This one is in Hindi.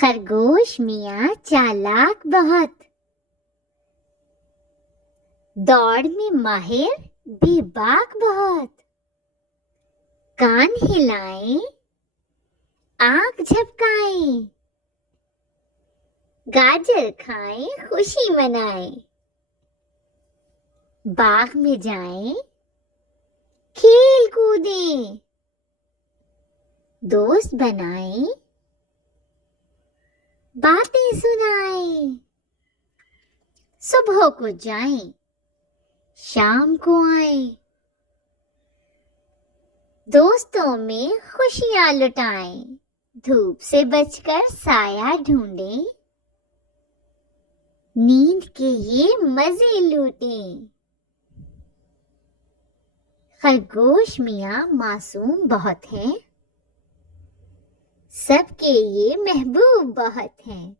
खरगोश मियाँ चालाक बहुत, दौड़ में माहिर बेबाक बहुत। कान हिलाए, आंख झपकाए, गाजर खाए, खुशी मनाए। बाग में जाएं, खेल कूदें, दोस्त बनाएं, बातें सुनाएं। सुबह को जाएं, शाम को आएं, दोस्तों में खुशियां लुटाएं। धूप से बचकर साया ढूंढें, नींद के ये मजे लूटें। खरगोश मियाँ मासूम बहुत हैं, सबके ये महबूब बहुत हैं।